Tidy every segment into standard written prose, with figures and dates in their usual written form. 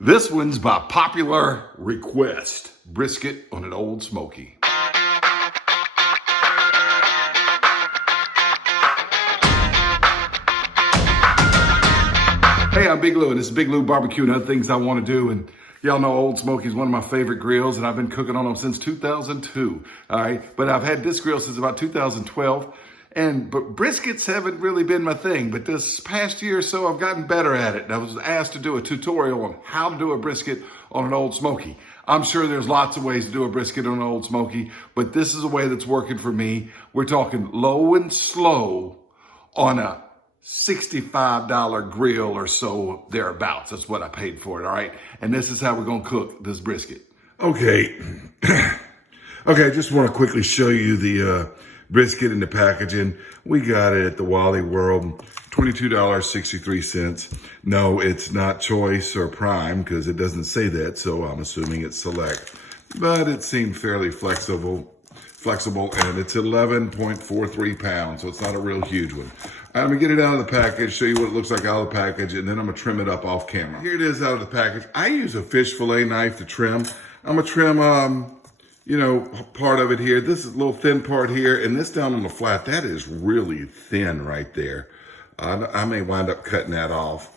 This one's by popular request. Brisket on an Old Smoky. Hey, I'm Big Lou, and this is Big Lou Barbecue and other things I want to do. And y'all know Old Smoky is one of my favorite grills, and I've been cooking on them since 2002. All right, but I've had this grill since about 2012. But briskets haven't really been my thing. But this past year or so, I've gotten better at it. And I was asked to do a tutorial on how to do a brisket on an Old Smoky. I'm sure there's lots of ways to do a brisket on an Old Smoky, but this is a way that's working for me. We're talking low and slow on a $65 grill or so thereabouts. That's what I paid for it, all right? And this is how we're gonna cook this brisket. Okay, okay, I just wanna quickly show you the brisket in the packaging. We got it at the Wally World, $22.63. No, it's not choice or prime because it doesn't say that, so I'm assuming it's select. But it seemed fairly flexible, and it's 11.43 pounds, so it's not a real huge one. I'm gonna get it out of the package, show you what it looks like out of the package, and then I'm gonna trim it up off camera. Here it is out of the package. I use a fish fillet knife to trim. I'm gonna trim, part of it here. This is a little thin part here, and this down on the flat, that is really thin right there. I may wind up cutting that off.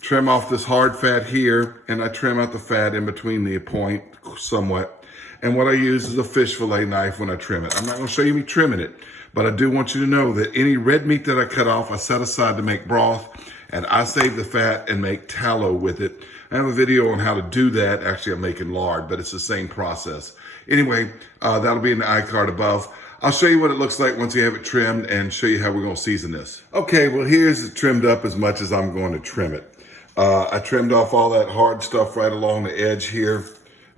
Trim off this hard fat here, and I trim out the fat in between the point somewhat. And what I use is a fish fillet knife when I trim it. I'm not gonna show you me trimming it, but I do want you to know that any red meat that I cut off, I set aside to make broth, and I save the fat and make tallow with it. I have a video on how to do that. Actually, I'm making lard, but it's the same process. Anyway, that'll be in the iCard above. I'll show you what it looks like once you have it trimmed and show you how we're gonna season this. Okay, well, here's it trimmed up as much as I'm going to trim it. I trimmed off all that hard stuff right along the edge here,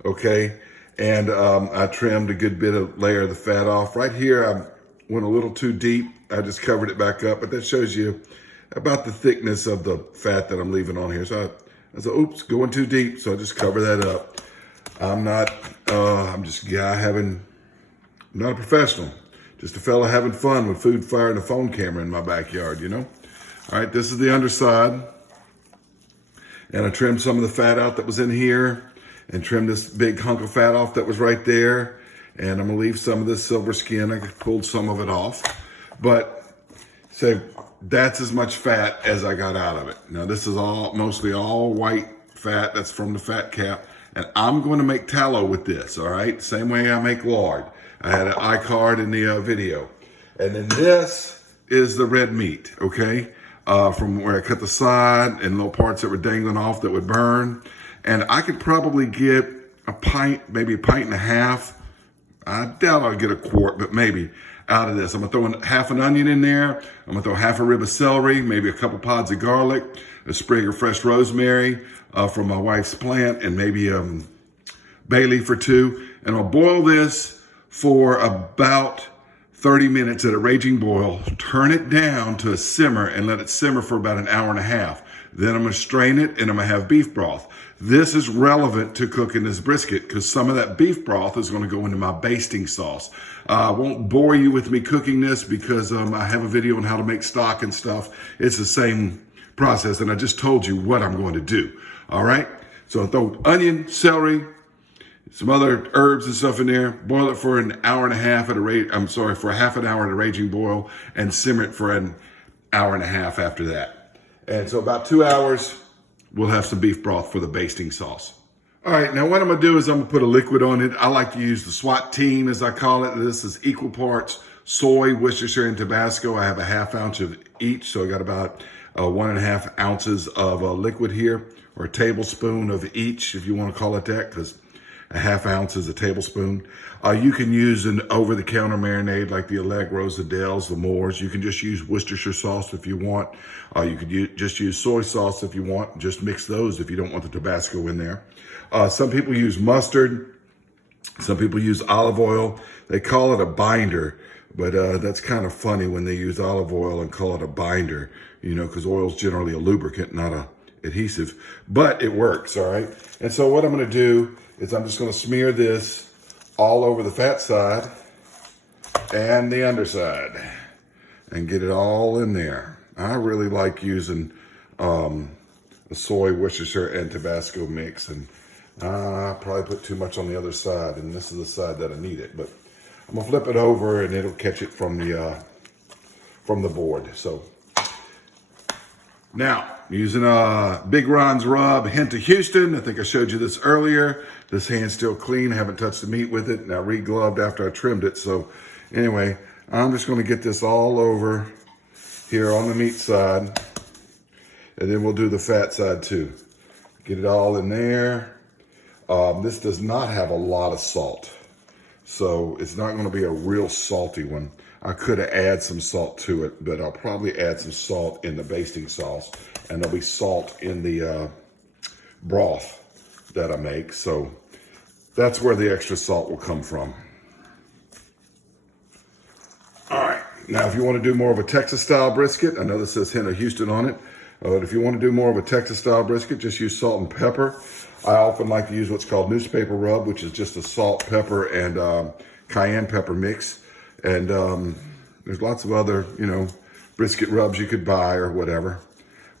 okay? And I trimmed a good bit of layer of the fat off. Right here, I went a little too deep. I just covered it back up, but that shows you about the thickness of the fat that I'm leaving on here. So I said, oops, going too deep. So I just cover that up. I'm just a guy I'm not a professional, just a fella having fun with food, fire, and a phone camera in my backyard, you know? All right, this is the underside. And I trimmed some of the fat out that was in here and trimmed this big hunk of fat off that was right there. And I'm gonna leave some of this silver skin. I pulled some of it off. But so that's as much fat as I got out of it. Now this is mostly all white fat. That's from the fat cap. And I'm going to make tallow with this, all right? Same way I make lard. I had an iCard in the video. And then this is the red meat, okay? From where I cut the side and little parts that were dangling off that would burn. And I could probably get a pint, maybe a pint and a half. I doubt I'll get a quart, but maybe out of this. I'm gonna throw in half an onion in there. I'm gonna throw half a rib of celery, maybe a couple pods of garlic, a sprig of fresh rosemary from my wife's plant, and maybe bay leaf or two. And I'll boil this for about 30 minutes at a raging boil. Turn it down to a simmer and let it simmer for about an hour and a half. Then I'm gonna strain it and I'm gonna have beef broth. This is relevant to cooking this brisket because some of that beef broth is gonna go into my basting sauce. I won't bore you with me cooking this because I have a video on how to make stock and stuff. It's the same process, and I just told you what I'm going to do, all right? So I'll throw onion, celery, some other herbs and stuff in there, boil it for an hour and a half for a half an hour at a raging boil, and simmer it for an hour and a half after that. And so about 2 hours, we'll have some beef broth for the basting sauce. All right, now what I'm gonna do is I'm gonna put a liquid on it. I like to use the SWAT team, as I call it. This is equal parts soy, Worcestershire, and Tabasco. I have a half ounce of each, so I got about 1.5 ounces of liquid here, or a tablespoon of each, if you wanna call it that, because a half ounce is a tablespoon. You can use an over-the-counter marinade like the Allegros, the Dells, the Moores. You can just use Worcestershire sauce if you want. You could just use soy sauce if you want. Just mix those if you don't want the Tabasco in there. Some people use mustard. Some people use olive oil. They call it a binder, but that's kind of funny when they use olive oil and call it a binder, you know, because oil is generally a lubricant, not a adhesive, but it works, all right? And so what I'm gonna do is I'm just gonna smear this all over the fat side and the underside and get it all in there. I really like using a the soy, Worcestershire, and Tabasco mix. And I probably put too much on the other side, and this is the side that I need it. But I'm gonna flip it over, and it'll catch it from the board. So now, using Big Ron's rub, Hint of Houston. I think I showed you this earlier. This hand's still clean. I haven't touched the meat with it. Now re-gloved after I trimmed it. So anyway, I'm just going to get this all over here on the meat side. And then we'll do the fat side too. Get it all in there. This does not have a lot of salt. So it's not going to be a real salty one. I could have added some salt to it, but I'll probably add some salt in the basting sauce, and there'll be salt in the broth that I make. So that's where the extra salt will come from. All right, now if you want to do more of a Texas style brisket, I know this says Hint of Houston on it, but if you want to do more of a Texas style brisket, just use salt and pepper. I often like to use what's called newspaper rub, which is just a salt, pepper, and cayenne pepper mix. And there's lots of other, brisket rubs you could buy or whatever.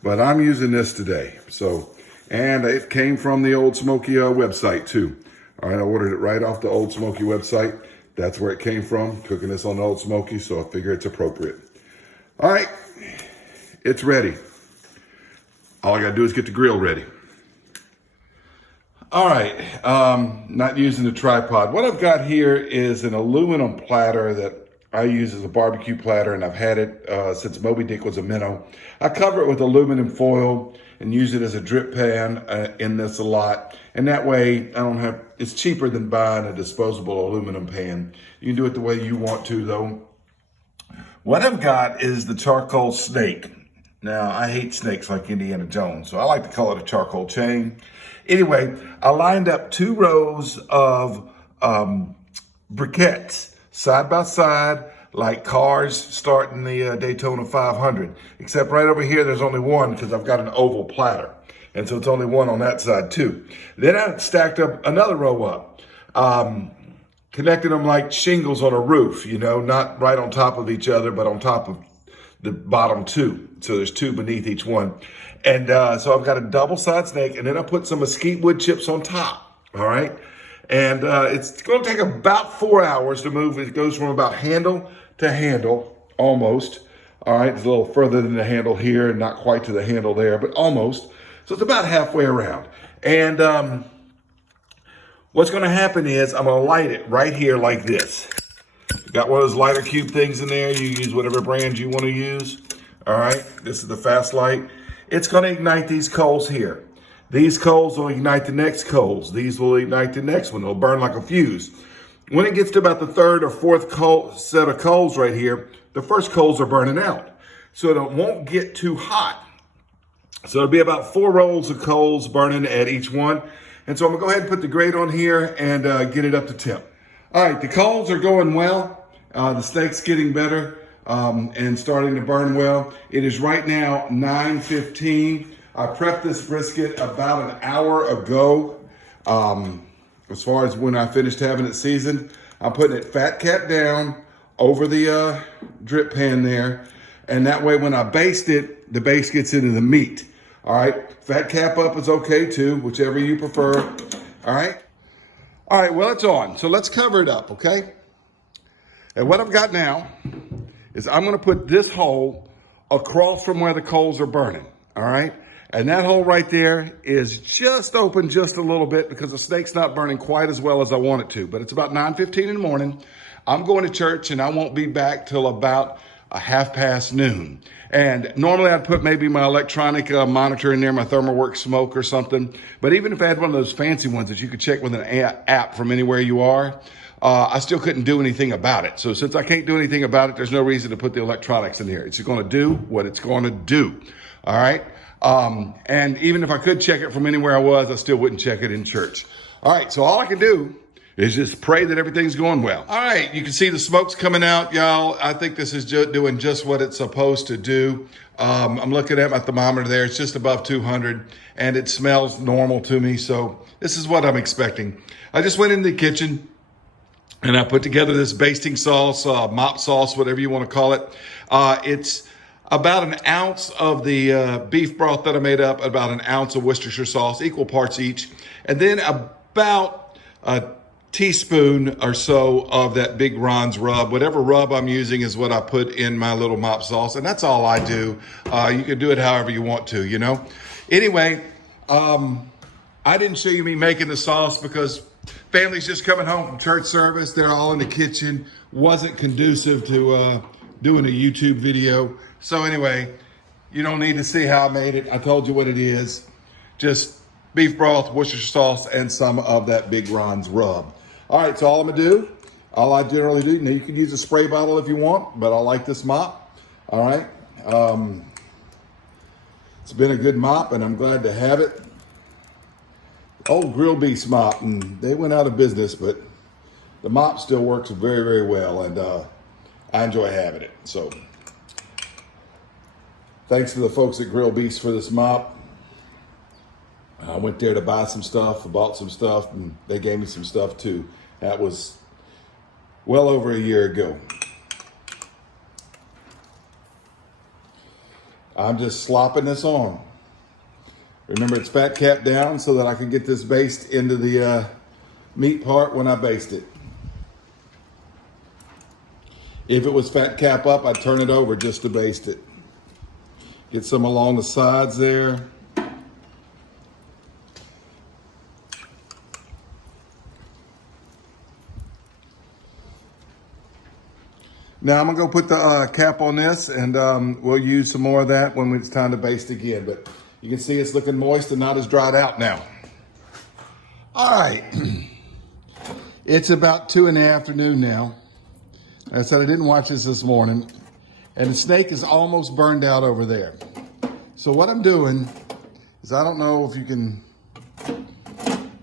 But I'm using this today. So, and it came from the Old Smoky website too. All right, I ordered it right off the Old Smoky website. That's where it came from, cooking this on the Old Smoky, so I figure it's appropriate. All right, it's ready. All I gotta do is get the grill ready. All right, not using the tripod. What I've got here is an aluminum platter that I use as a barbecue platter, and I've had it since Moby Dick was a minnow. I cover it with aluminum foil and use it as a drip pan in this a lot. And that way it's cheaper than buying a disposable aluminum pan. You can do it the way you want to though. What I've got is the charcoal snake. Now, I hate snakes like Indiana Jones, so I like to call it a charcoal chain. Anyway, I lined up 2 rows of briquettes side by side, like cars starting the Daytona 500. Except right over here, there's only one because I've got an oval platter. And so it's only one on that side too. Then I stacked up another row up, connecting them like shingles on a roof, not right on top of each other, but on top of the bottom 2. So there's 2 beneath each one. And so I've got a double side snake, and then I put some mesquite wood chips on top, all right? And it's gonna take about 4 hours to move. It goes from about handle to handle, almost. All right, it's a little further than the handle here, and not quite to the handle there, but almost. So it's about halfway around. And what's gonna happen is I'm gonna light it right here like this. Got one of those lighter cube things in there. You use whatever brand you wanna use. All right, this is the Fast Light. It's gonna ignite these coals here. These coals will ignite the next coals. These will ignite the next one. It'll burn like a fuse. When it gets to about the 3rd or 4th set of coals right here, the first coals are burning out. So it won't get too hot. So it'll be about 4 rolls of coals burning at each one. And so I'm gonna go ahead and put the grate on here and get it up to temp. All right, the coals are going well. The steak's getting better and starting to burn well. It is right now 9:15. I prepped this brisket about an hour ago. As far as when I finished having it seasoned, I'm putting it fat cap down over the drip pan there. And that way when I baste it, the base gets into the meat. All right, fat cap up is okay too, whichever you prefer. All right. All right, well, it's on. So let's cover it up, okay? And what I've got now is I'm gonna put this hole across from where the coals are burning, all right? And that hole right there is just open just a little bit because the steak's not burning quite as well as I want it to, but it's about 9:15 in the morning. I'm going to church and I won't be back till about 1/2 noon. And normally I'd put maybe my electronic monitor in there, my ThermalWorks Smoke or something. But even if I had one of those fancy ones that you could check with an app from anywhere you are, I still couldn't do anything about it. So since I can't do anything about it, there's no reason to put the electronics in here. It's going to do what it's going to do. All right. And even if I could check it from anywhere I was, I still wouldn't check it in church. All right. So all I can do is just pray that everything's going well. All right. You can see the smoke's coming out, y'all. I think this is doing just what it's supposed to do. I'm looking at my thermometer there. It's just above 200 and it smells normal to me. So this is what I'm expecting. I just went in the kitchen and I put together this basting sauce, mop sauce, whatever you want to call it. It's about an ounce of the beef broth that I made up, about an ounce of Worcestershire sauce, equal parts each, and then about a teaspoon or so of that Big Ron's rub. Whatever rub I'm using is what I put in my little mop sauce, and that's all I do. You can do it however you want to, you know. Anyway, I didn't show you me making the sauce because family's just coming home from church service. They're all in the kitchen. Wasn't conducive to doing a YouTube video. So anyway, you don't need to see how I made it. I told you what it is. Just beef broth, Worcestershire sauce, and some of that Big Ron's rub. All right, so all I'm gonna do, all I generally do, now you can use a spray bottle if you want, but I like this mop. All right. It's been a good mop and I'm glad to have it. Old Grill Beast mop, and they went out of business, but the mop still works very, very well, and I enjoy having it. So thanks to the folks at Grill Beast for this mop. I went there to buy some stuff, bought some stuff, and they gave me some stuff too. That was well over a year ago. I'm just slopping this on. Remember, it's fat cap down so that I can get this based into the meat part when I baste it. If it was fat cap up, I'd turn it over just to baste it. Get some along the sides there. Now I'm gonna go put the cap on this, and we'll use some more of that when it's time to baste again. But you can see it's looking moist and not as dried out now. All right, it's about 2 in the afternoon now. Like I said, I didn't watch this morning, and the steak is almost burned out over there. So what I'm doing is, I don't know if you can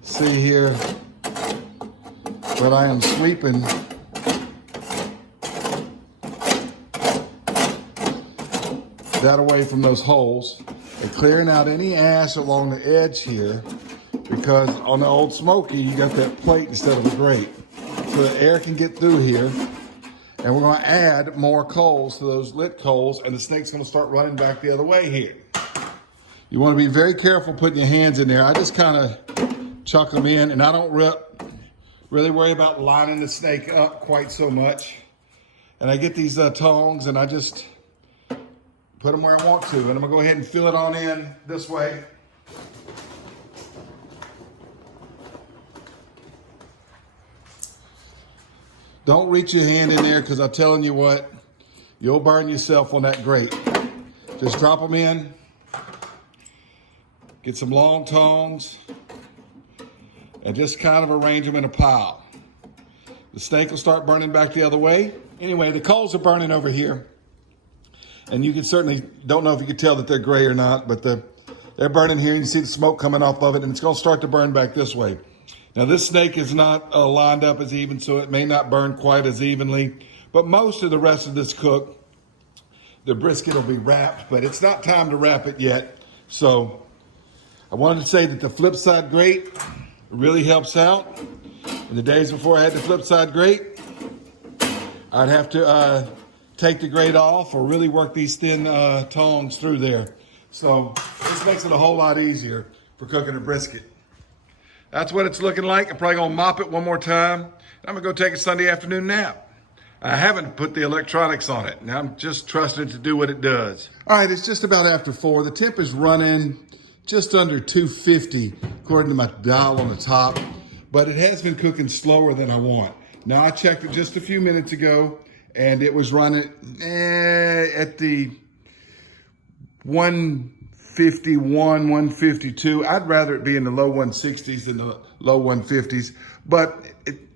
see here, but I am sweeping that away from those holes and clearing out any ash along the edge here, because on the Old Smoky, you got that plate instead of a grate. So the air can get through here. And we're gonna add more coals to those lit coals, and the snake's gonna start running back the other way here. You wanna be very careful putting your hands in there. I just kinda chuck them in, and I don't really worry about lining the snake up quite so much. And I get these tongs, and I just put them where I want to. And I'm gonna go ahead and fill it on in this way. Don't reach your hand in there, because I'm telling you what, you'll burn yourself on that grate. Just drop them in. Get some long tongs and just kind of arrange them in a pile. The steak will start burning back the other way. Anyway, the coals are burning over here. And you can certainly, don't know if you can tell that they're gray or not, but they're burning here. You can see the smoke coming off of it, and it's gonna start to burn back this way. Now this steak is not lined up as even, so it may not burn quite as evenly, but most of the rest of this cook, the brisket will be wrapped, but it's not time to wrap it yet. So I wanted to say that the flip side grate really helps out. In the days before I had the flip side grate, I'd have to take the grate off or really work these thin tongs through there. So this makes it a whole lot easier for cooking a brisket. That's what it's looking like. I'm probably gonna mop it one more time. I'm gonna go take a Sunday afternoon nap. I haven't put the electronics on it. Now I'm just trusting it to do what it does. All right, it's just about after 4. The temp is running just under 250, according to my dial on the top, but it has been cooking slower than I want. Now I checked it just a few minutes ago, and it was running at the 151, 152. I'd rather it be in the low 160s than the low 150s, but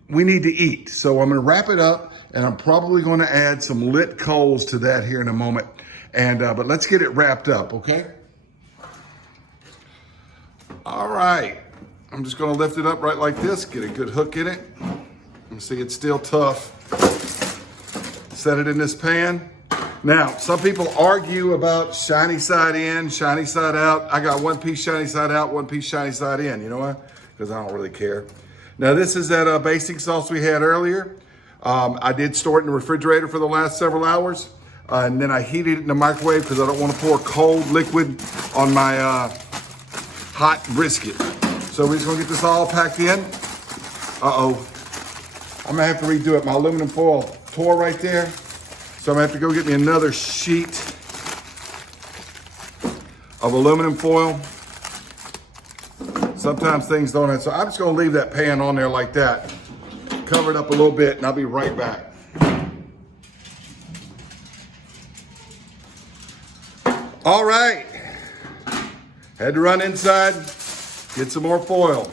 we need to eat. So I'm gonna wrap it up, and I'm probably gonna add some lit coals to that here in a moment. And but let's get it wrapped up, okay? All right, I'm just gonna lift it up right like this, get a good hook in it. You see it's still tough. Set it in this pan. Now, some people argue about shiny side in, shiny side out. I got one piece shiny side out, one piece shiny side in. You know why? Because I don't really care. Now, this is that basting sauce we had earlier. I did store it in the refrigerator for the last several hours. And then I heated it in the microwave because I don't want to pour cold liquid on my hot brisket. So we're just gonna get this all packed in. Uh-oh. I'm gonna have to redo it. My aluminum foil tore right there. So I'm gonna have to go get me another sheet of aluminum foil. Sometimes things don't have, so I'm just gonna leave that pan on there like that. Cover it up a little bit and I'll be right back. All right. Had to run inside, get some more foil.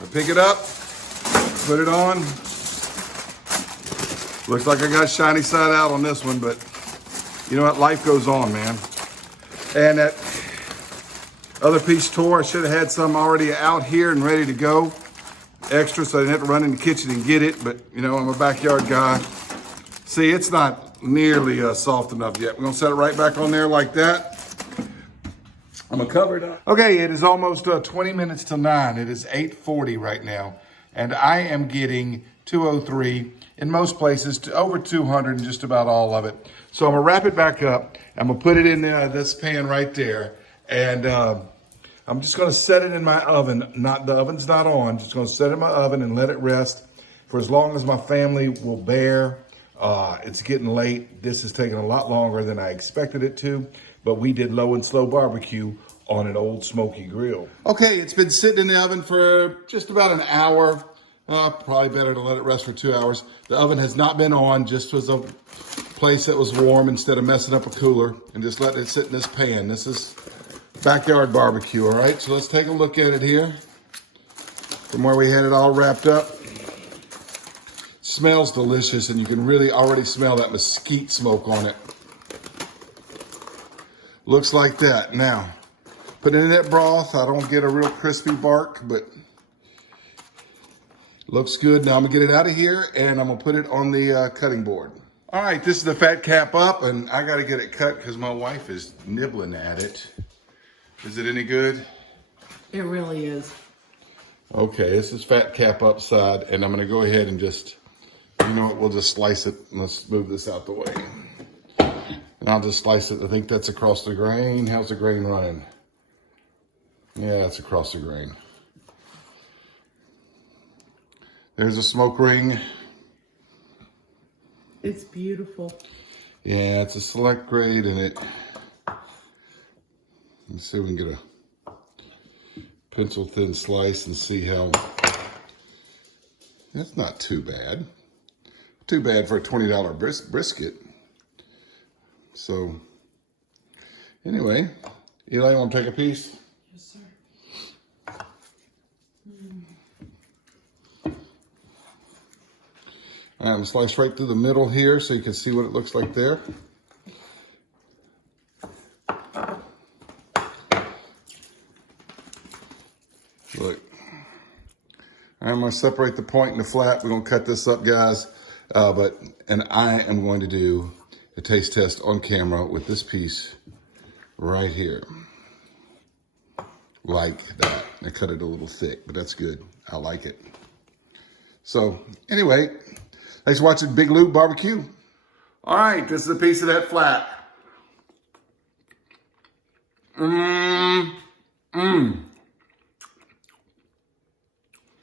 I pick it up, put it on. Looks like I got shiny side out on this one, but you know what? Life goes on, man. And that other piece tore. I should have had some already out here and ready to go. Extra, so I didn't have to run in the kitchen and get it. But, you know, I'm a backyard guy. See, it's not nearly soft enough yet. We're going to set it right back on there like that. I'm going to cover it up. Okay, it is almost 20 minutes till 9. It is 8:40 right now. And I am getting 203. In most places, to over 200 in just about all of it. So I'm gonna wrap it back up. I'm gonna put it in this pan right there. And I'm just gonna set it in my oven. The oven's not on. Just gonna set it in my oven and let it rest for as long as my family will bear. It's getting late. This is taking a lot longer than I expected it to, but we did low and slow barbecue on an Old Smoky grill. Okay, it's been sitting in the oven for just about an hour. Probably better to let it rest for 2 hours. The oven has not been on, just was a place that was warm instead of messing up a cooler, and just letting it sit in this pan. This is backyard barbecue, all right? So let's take a look at it here from where we had it all wrapped up. Smells delicious, and you can really already smell that mesquite smoke on it. Looks like that. Now, put it in that broth. I don't get a real crispy bark, but looks good. Now I'm gonna get it out of here and I'm gonna put it on the cutting board. All right, this is the fat cap up, and I gotta get it cut because my wife is nibbling at it. Is it any good? It really is. Okay, this is fat cap upside, and I'm gonna go ahead and just, you know what, we'll just slice it. Let's move this out the way. And I'll just slice it. I think that's across the grain. How's the grain running? Yeah, it's across the grain. There's a smoke ring. It's beautiful. Yeah, it's a select grade, and it, let's see if we can get a pencil thin slice and see how, that's not too bad. Too bad for a $20 brisket. So, anyway, Eli, you want to take a piece? Yes, sir. I'm going to slice right through the middle here so you can see what it looks like there. Look. I'm going to separate the point and the flat. We're going to cut this up, guys. And I am going to do a taste test on camera with this piece right here. Like that. I cut it a little thick, but that's good. I like it. So, anyway, thanks for watching Big Lou Barbecue. All right, this is a piece of that flat.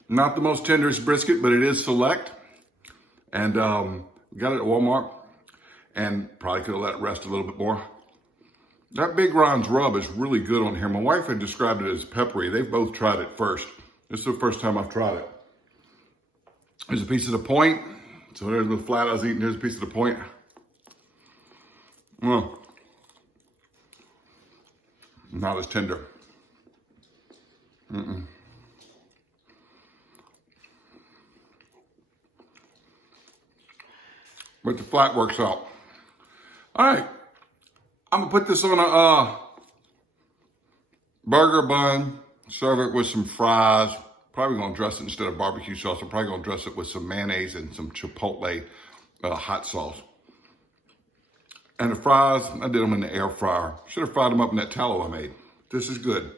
Not the most tenderest brisket, but it is select. And we got it at Walmart. And probably could have let it rest a little bit more. That Big Ron's rub is really good on here. My wife had described it as peppery. They've both tried it first. This is the first time I've tried it. There's a piece of the point. So there's the flat I was eating. There's a piece of the point. Well, not as tender. But the flat works out. All right, I'm gonna put this on a burger bun, serve it with some fries. Probably gonna dress it instead of barbecue sauce. I'm probably gonna dress it with some mayonnaise and some Chipotle hot sauce. And the fries, I did them in the air fryer. Should have fried them up in that tallow I made. This is good.